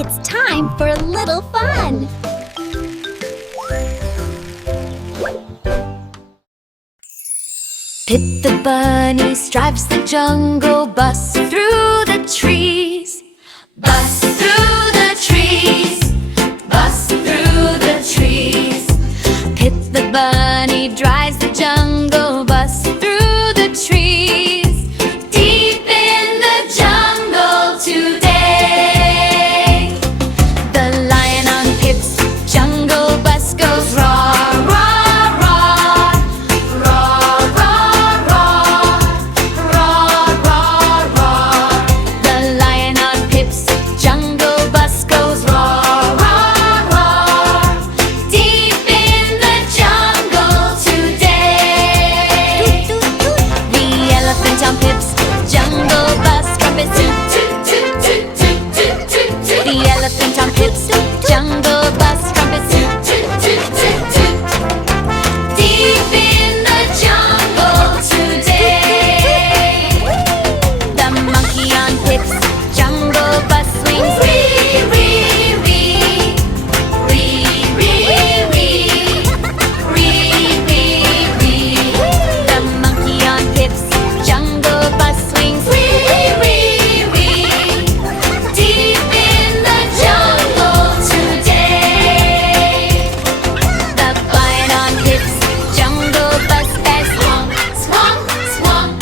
It's time for a little fun! Pip the bunny drives the jungle bus through the trees. Bus through the trees. Bus through the trees. Pip the bunny drives the jungle bus through the trees. Deep in the jungle today. The lion on Pip's jungle bus goes roar, roar, roar. Roar, roar, roar. Roar, roar, roar. The lion on Pip's jungle bus goes roar, roar, roar. Deep in the jungle today. The elephant on Pip's jungle bus trumpets toot, toot, toot, toot, toot, toot, toot, toot. The elephant on Pip's jungle bus trumpets toot, toot, toot, toot, toot. Deep in the jungle today. The monkey on Pip's jungle bus swings wee, wee, wee. Wee, wee, wee. Wee, wee, wee. The monkey on Pip's jungle bus swings wee, wee, wee. Deep in the jungle today. The lion on Pip's jungle bus says swamp, swamp, swamp.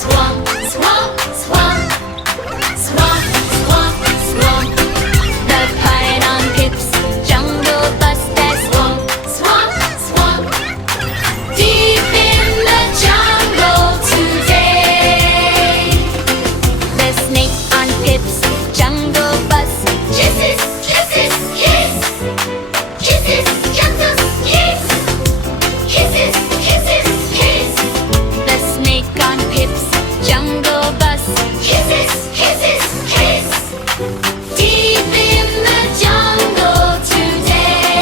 Swamp, swamp, swamp. Swamp, swamp, swamp. The lion on Pip's jungle bus says swamp, swamp, swamp. Deep in the jungle today. The snake on Pip's jungle bus kisses, kisses, kiss. Kisses, jungle kiss. Kisses, kisses, kiss. The snake on Pip's jungle bus kisses, kisses, kiss. Deep in the jungle today.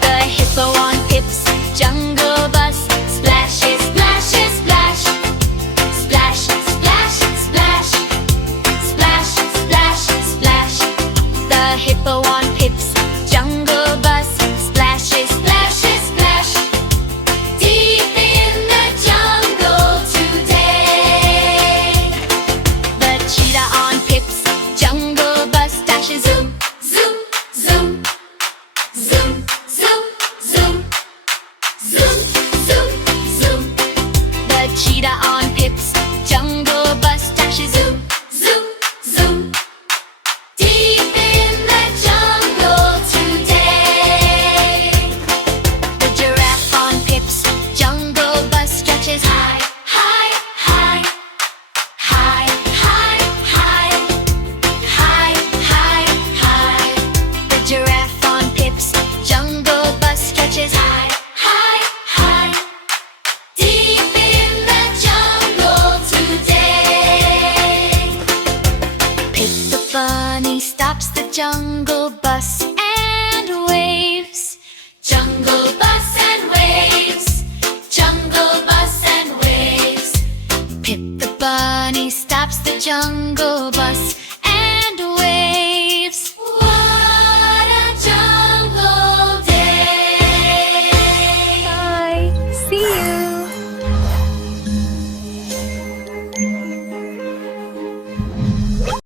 The hippo on Pip's jungle bus splashes, splashes, splash. Splash, splash, splash. Splash, splash, splash. The hippo on Pip's jungle bus splashes, splashes, splash. Deep in the jungle today. The cheetah on Pip's jungle bus dashes zoom, zoom, zoom. Zoom, zoom, zoom. Zoom, zoom, zoom. The cheetah on Pip's jungle bus dashes zoom, zoom, zoom. Deep in the jungle today. The giraffe on Pip's jungle bus stretches high, high, high. High, high, high. High, high, high. The giraffe on Pip's jungle bus stretches high, high, high. Deep in the jungle today. Pip the bunny stops the jungle bus and waves. Jungle bus and waves. Jungle bus and waves. Pip the bunny stops the jungle bus